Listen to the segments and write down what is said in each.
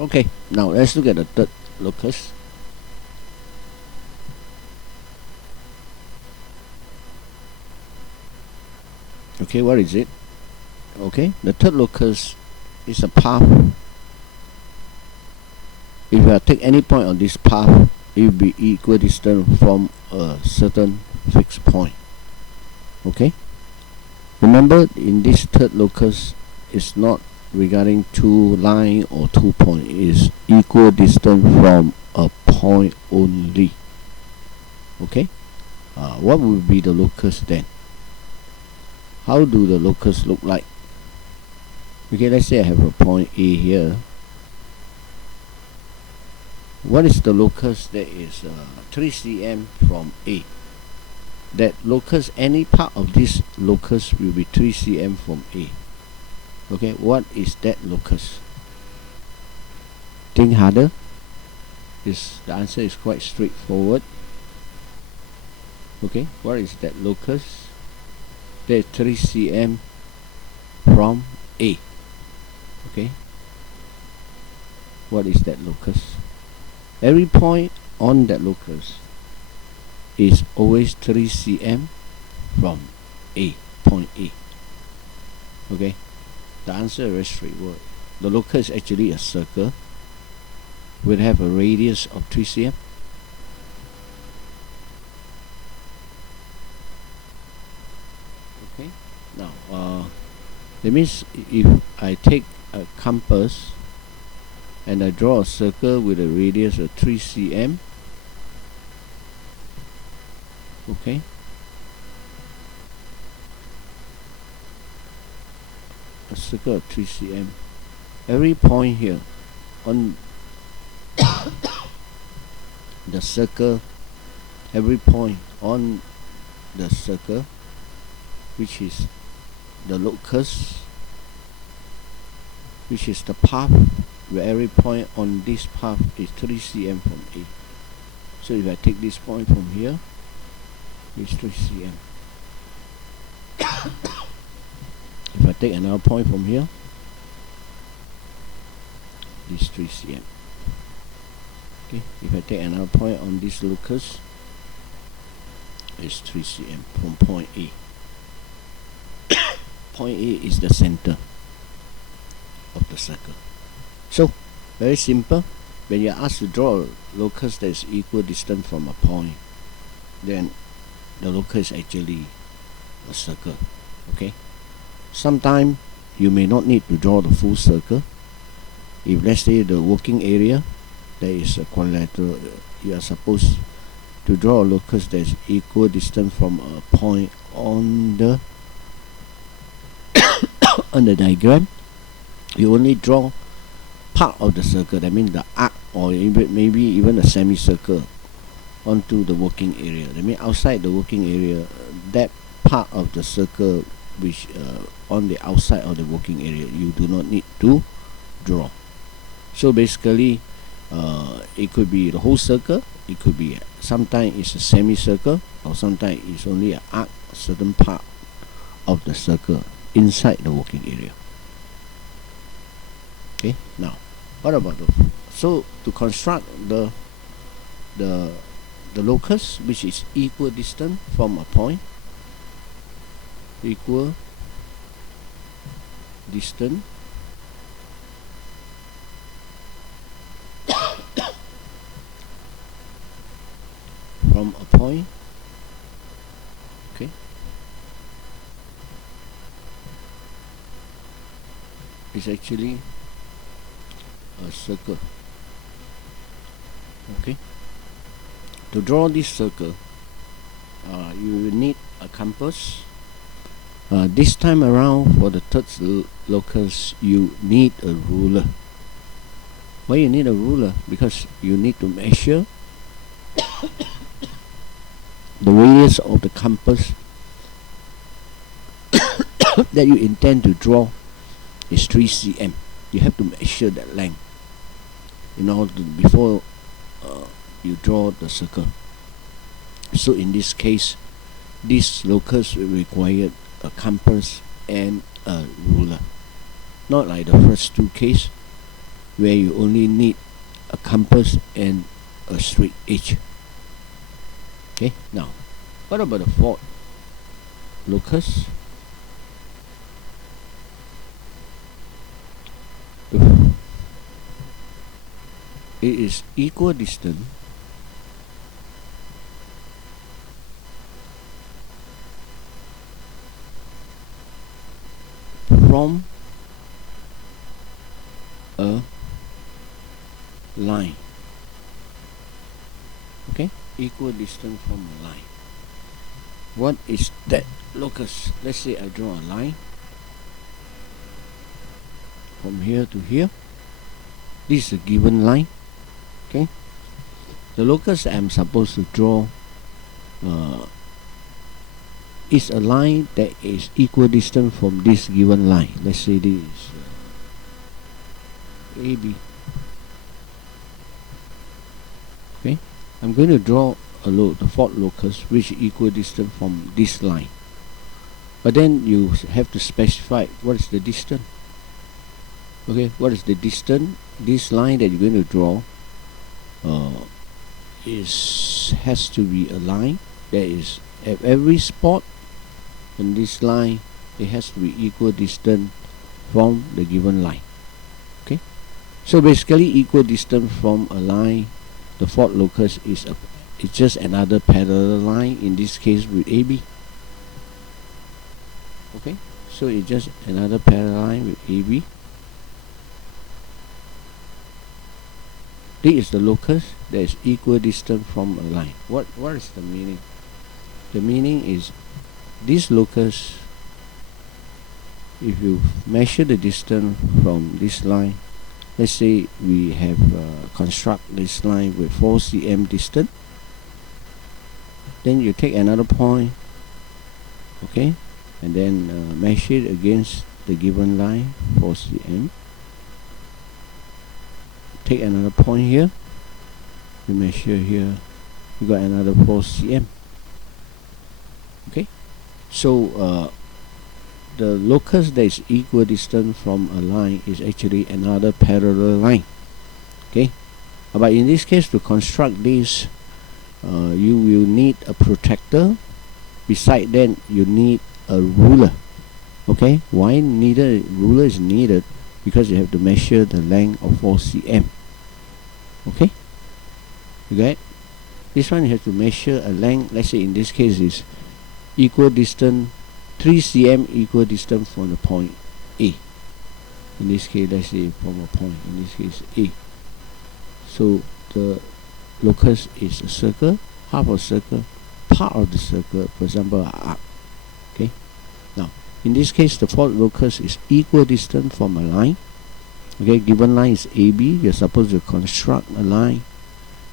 Okay, now let's look at the third locus. Okay, what is it? Okay, the third locus is a path. If I take any point on this path, it will be equidistant from a certain fixed point. Okay, remember, in this third locus, it's not regarding two line or 2 point. It is equidistant from a point only. Okay, what will be the locus then? How do the locus look like? Okay, let's say I have a point A here. What is the locus that is 3 cm from A? That locus, any part of this locus will be 3 cm from A. Okay, what is that locus? Think harder. The answer is quite straightforward. Okay, what is that locus? That is 3 cm from A. Okay, what is that locus? Every point on that locus is always 3 cm from A, point A. Okay, the answer is very straightforward. The locus is actually a circle. Will have a radius of 3 cm. Okay, now that means if I take a compass and I draw a circle with a radius of 3 cm, okay, a circle of 3 cm, every point here on the circle, every point on the circle, which is the locus, which is the path, where every point on this path is 3 cm from A. So if I take this point from here, it's 3 cm. If I take another point from here, this 3 cm. Okay, if I take another point on this locus, it's 3 cm from point A. Point A is the center of the circle. So, very simple. When you're asked to draw a locus that is equidistant from a point, then the locus is actually a circle. Okay. Sometimes you may not need to draw the full circle. If let's say the working area, there is a quadrilateral, you are supposed to draw a locus that is equidistant from a point on the on the diagram. You only draw part of the circle, that means the arc, or maybe even a semicircle, onto the working area. That means outside the working area, that part of the circle which on the outside of the working area, you do not need to draw. So basically, it could be the whole circle, it could be sometimes it's a semicircle, or sometimes it's only an arc, a certain part of the circle inside the working area. Okay, now what about so to construct the locus which is equidistant from a point, equal distant from a point, okay, is actually a circle. Okay, to draw this circle, you will need a compass. This time around, for the third locus, you need a ruler. Why you need a ruler? Because you need to measure the radius of the compass that you intend to draw is 3 cm. You have to measure that length in order to, before you draw the circle. So in this case, this locus will require a compass and a ruler. Not like the first two cases. where you only need a compass and a straight edge. Okay, now what about the fault locus? It is equidistant from a line. Okay, equidistant from a line. What is that locus? Let's say I draw a line from here to here. This is a given line. Okay, the locus I'm supposed to draw is a line that is equidistant from this given line. Let's say this is AB. Okay, I'm going to draw the fault locus which is equidistant from this line. But then you have to specify what is the distance. Okay, what is the distance? This line that you're going to draw has to be a line that is at every spot on this line. It has to be equidistant from the given line. Okay, so basically equidistant from a line, the fault locus is it's just another parallel line, in this case with AB. Okay, so it's just another parallel line with AB. This is the locus that is equidistant from a line. What is the meaning? The meaning is this locus, if you measure the distance from this line, let's say we have construct this line with 4 cm distance, then you take another point, okay, and then measure it against the given line 4 cm. Take another point here, you measure here, you got another 4 cm. Okay, so the locus that is equidistant from a line is actually another parallel line. Okay, but in this case, to construct this, you will need a protractor. Beside that, you need a ruler. Okay, why neither ruler is needed? Because you have to measure the length of 4 cm. Okay, you get it? This one you have to measure a length. Let's say in this case is equidistant 3 cm, equidistant from the point A. In this case, let's say from a point, in this case A. So the locus is a circle, half a circle, part of the circle, for example, an arc. Okay, now in this case the fault locus is equidistant from a line. Okay, given line is AB. You're supposed to construct a line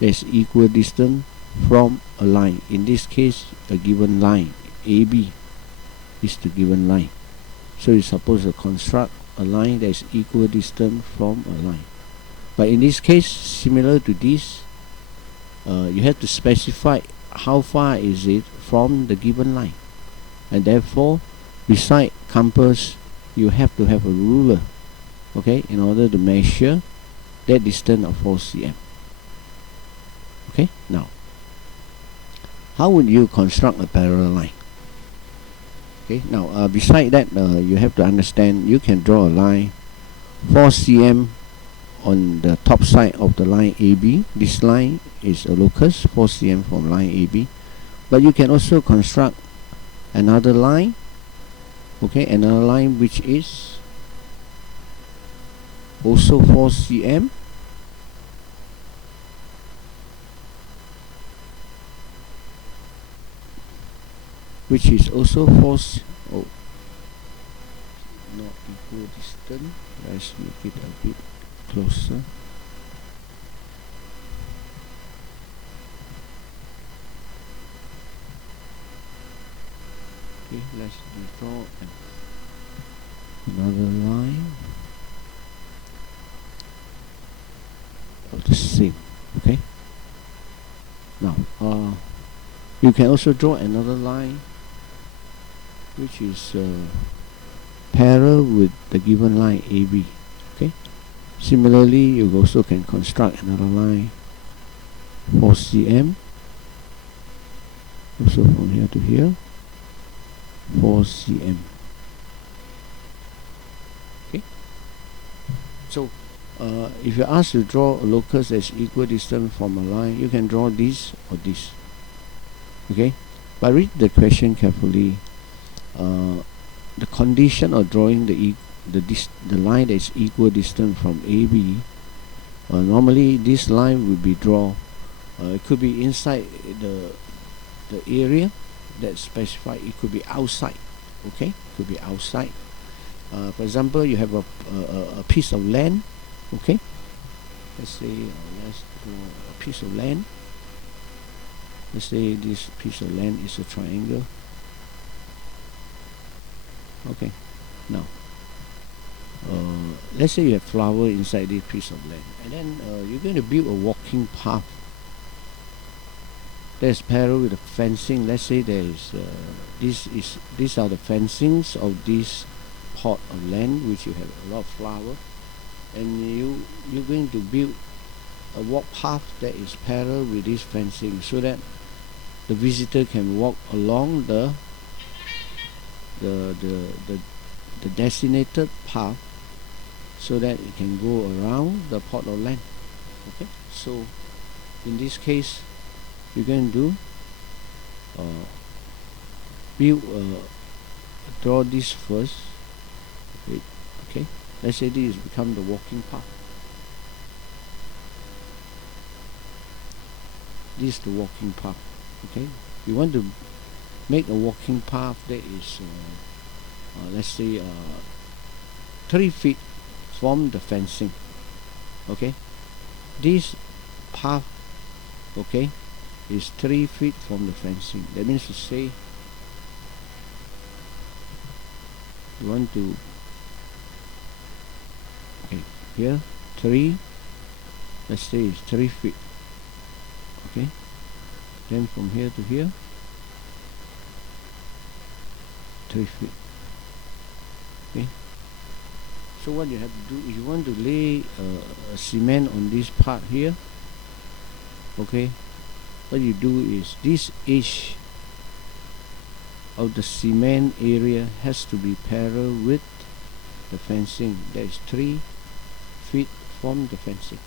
that's equidistant from a line. In this case, a given line AB is the given line. So you're supposed to construct a line that is equidistant from a line. But in this case, similar to this, you have to specify how far is it from the given line, and therefore, beside compass, you have to have a ruler. Okay, in order to measure that distance of 4 cm. Okay, now how would you construct a parallel line? Okay, now beside that, you have to understand you can draw a line 4 cm on the top side of the line AB. This line is a locus 4 cm from line AB, but you can also construct another line. Okay, another line which is also 4 cm, which is also 4 oh, not equidistant. Let's make it a bit closer. Okay, let's draw another line of the same. Okay, now you can also draw another line which is parallel with the given line AB. Okay, Similarly, you also can construct another line 4 cm, also from here to here 4 cm. Okay, so if you're asked to draw a locus that's equidistant from a line, you can draw this or this. Okay, but read the question carefully. The condition of drawing the line that is equidistant from AB, normally this line will be drawn. It could be inside the area that's specified. It could be outside. Okay, it could be outside. For example, you have a piece of land. Okay, let's say let's draw a piece of land. Let's say this piece of land is a triangle. Okay, now let's say you have flower inside this piece of land, and then you're going to build a walking path that's parallel with the fencing. Let's say there is these are the fencings of this plot of land which you have a lot of flower, and you're going to build a walk path that is parallel with this fencing so that the visitor can walk along the designated path so that it can go around the plot of land. Okay, so in this case you're going to draw this first. Okay, let's say this become the walking path. This is the walking path. Okay, you want to make a walking path that is let's say 3 feet from the fencing. Okay, this path, okay, is 3 feet from the fencing. That means to say you want to, okay, here 3, let's say it's 3 feet. Okay, then from here to here 3 feet. Okay, so what you have to do is you want to lay cement on this part here. Okay, what you do is this edge of the cement area has to be parallel with the fencing. That is 3 feet from the fencing.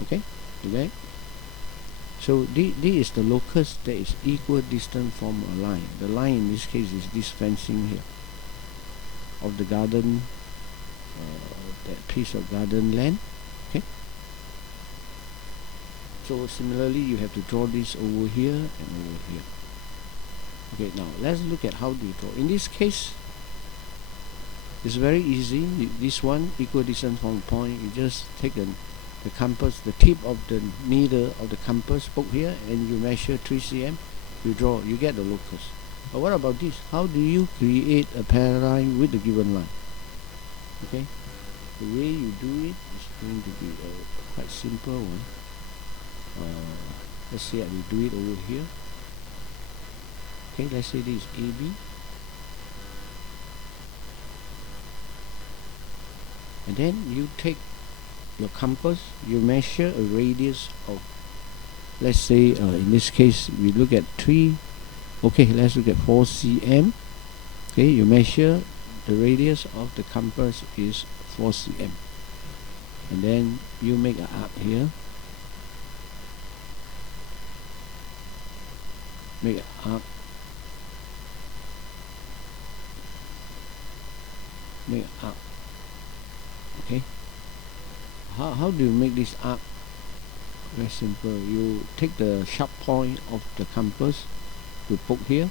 Okay, okay. So this is the locus that is equidistant from a line. The line in this case is this fencing here of the garden, that piece of garden land. Okay. So similarly, you have to draw this over here and over here. Okay. Now let's look at how do you draw. In this case, it's very easy. This one equidistant from a point. You just take the compass, the tip of the needle of the compass, poke here, and you measure 3 cm. You draw. You get the locus. But what about this? How do you create a parallel line with the given line? Okay, the way you do it is going to be a quite simple one. Let's say I will do it over here. Okay, let's say this is AB, and then you take your compass, you measure a radius of, let's say in this case we look at 3. Okay, let's look at 4 cm. Okay, you measure the radius of the compass is 4 cm, and then you make an arc here. Make an arc. Make an arc. Okay. How do you make this arc? Very simple. You take the sharp point of the compass, you poke here,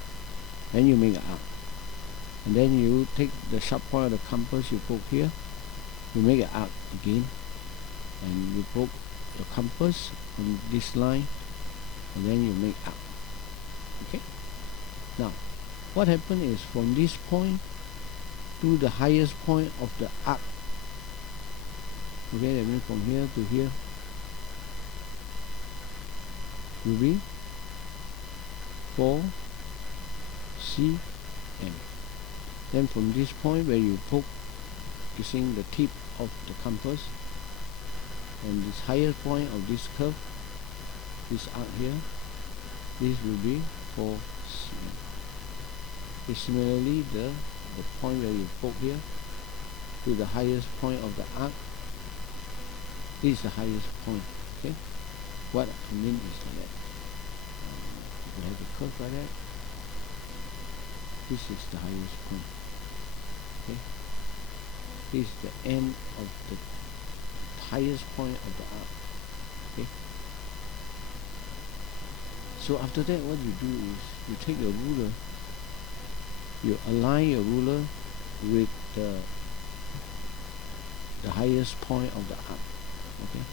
then you make an arc. And then you take the sharp point of the compass, you poke here, you make an arc again, and you poke the compass on this line, and then you make arc. Okay. Now, what happens is from this point to the highest point of the arc. Okay, that means from here to here will be 4 cm. Then from this point where you poke using the tip of the compass, and this higher point of this curve, this arc here, this will be 4 cm. Okay, similarly, the point where you poke here to the highest point of the arc, this is the highest point. Okay, what I mean is that you have a curve like that. This is the highest point. Okay, this is the end of the highest point of the arc. Okay, so after that, what you do is you take your ruler, you align your ruler with the highest point of the arc. Okay,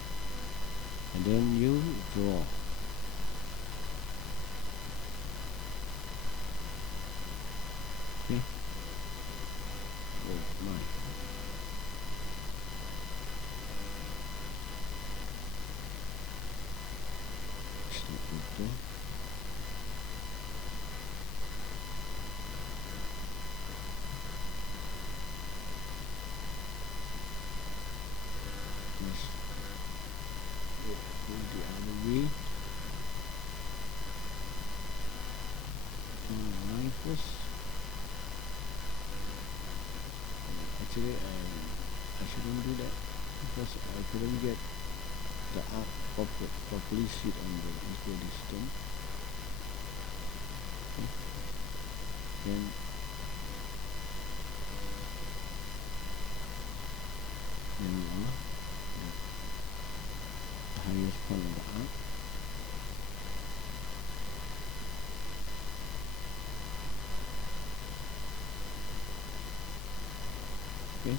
and then you draw. Okay, oh my. Go the other way. Line first. Actually, I shouldn't do that because I couldn't get the arc properly sit on the equal distance. Okay. Then the highest point of the arc. Okay.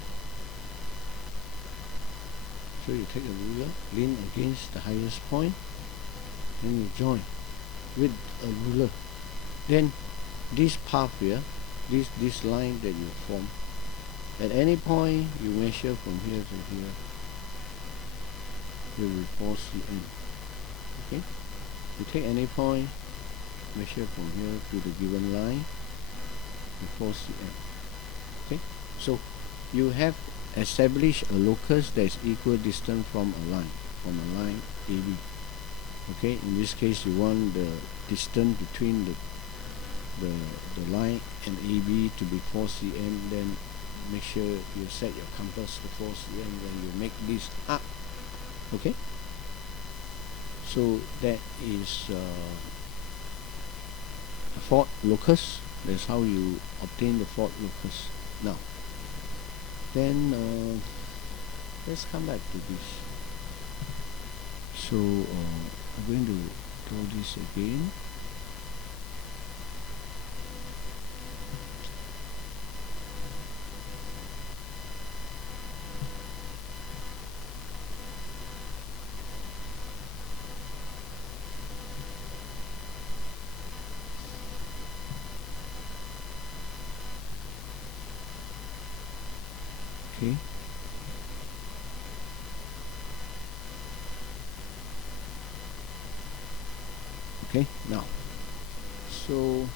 So you take a ruler, lean against the highest point, and you join with a ruler. Then this path here, this line that you form, at any point you measure from here to here, you will 4 cm. Okay? You take any point, measure from here to the given line, to 4 cm. Okay? So you have established a locus that is equal distance from a line AB. Okay? In this case, you want the distance between the line and AB to be 4 cm. Then make sure you set your compass to 4 cm when you make this arc. Okay, so that is a fault locus. That's how you obtain the fault locus. Now, then let's come back to this. So I'm going to draw this again. Okay. Okay, now, so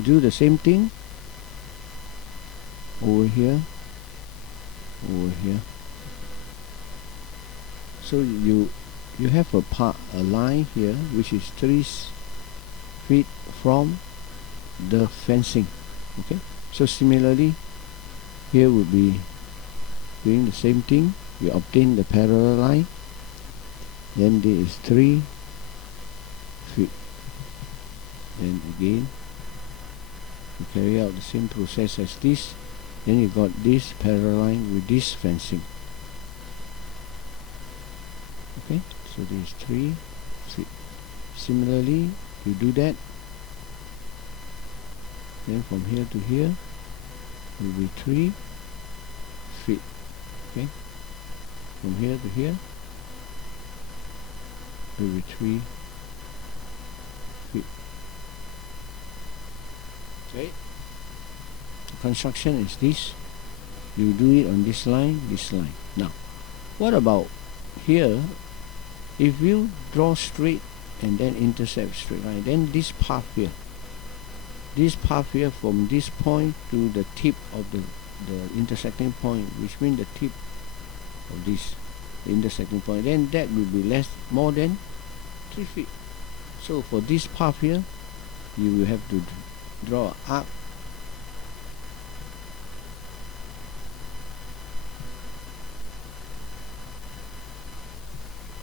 do the same thing over here, over here. So you have a line here which is 3 feet from the fencing. Okay, so similarly, here would be doing the same thing. You obtain the parallel line, then there is 3 feet. Then again, you carry out the same process as this. Then you got this parallel line with this fencing. Okay, so there is 3 feet. Similarly, you do that. Then from here to here will be 3 feet. Okay, from here to here will be 3 feet. Okay, the construction is this. You do it on this line, this line. Now, what about here? If you draw straight and then intercept straight line, then this path here from this point to the tip of the the intersecting point, which means the tip of this intersecting point, then that will be more than 3 feet. So for this path here, you will have to draw an arc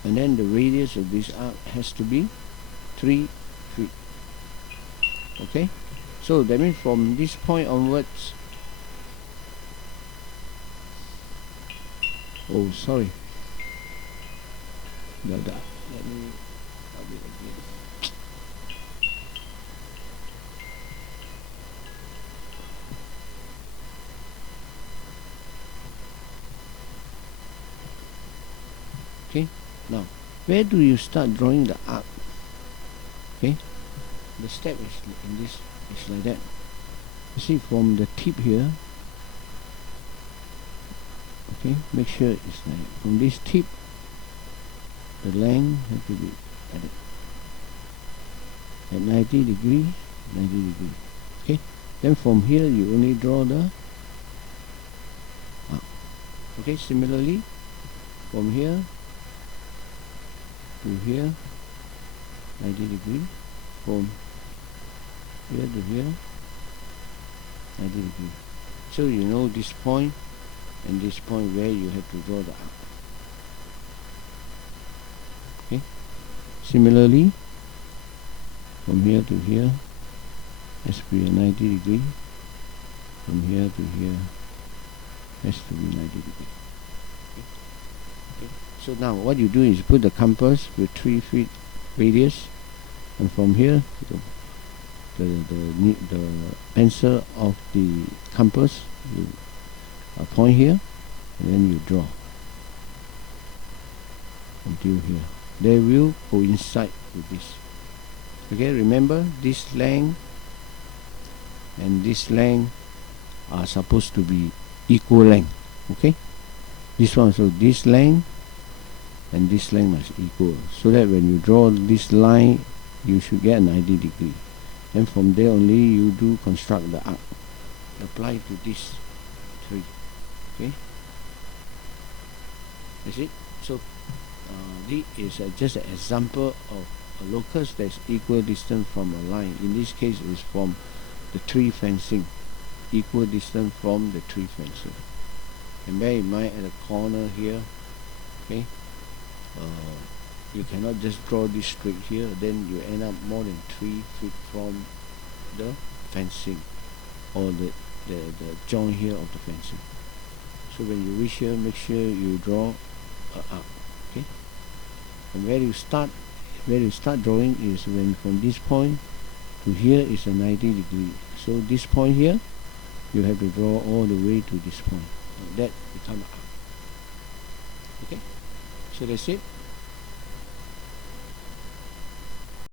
and then the radius of this arc has to be 3 feet. Okay, so that means from this point onwards, oh sorry, let me rub it again. Okay, now where do you start drawing the arc? Okay, the step is in this, is like that. You see, from the tip here, okay, make sure it's like from this tip, the length has to be at 90 degrees, 90 degrees. Okay, then from here you only draw the arc. Okay, similarly from here to here, 90 degrees. From here to here, 90 degrees. So you know this point and this point where you have to draw the arc. Okay. Similarly, from here to here has to be a 90 degree. From here to here has to be 90 degree. Okay. So now what you do is put the compass with 3 feet radius, and from here the pencil of the compass, you point here, and then you draw until here. They will coincide with this. Okay, remember this length and this length are supposed to be equal length. Okay, this one, so this length and this length must equal, so that when you draw this line you should get 90 degree. And from there only you do construct the arc. Apply to this three. Okay, that's it. So this is just an example of a locus that's equal distance from a line. In this case is from the tree fencing, equal distance from the tree fencing. And bear in mind at the corner here, okay, you cannot just draw this straight here, then you end up more than 3 feet from the fencing or the joint here of the fencing. So when you reach here, make sure you draw a arc. Okay, and where you start drawing is when from this point to here is a 90 degree. So this point here you have to draw all the way to this point. That becomes an arc. Okay, so that's it.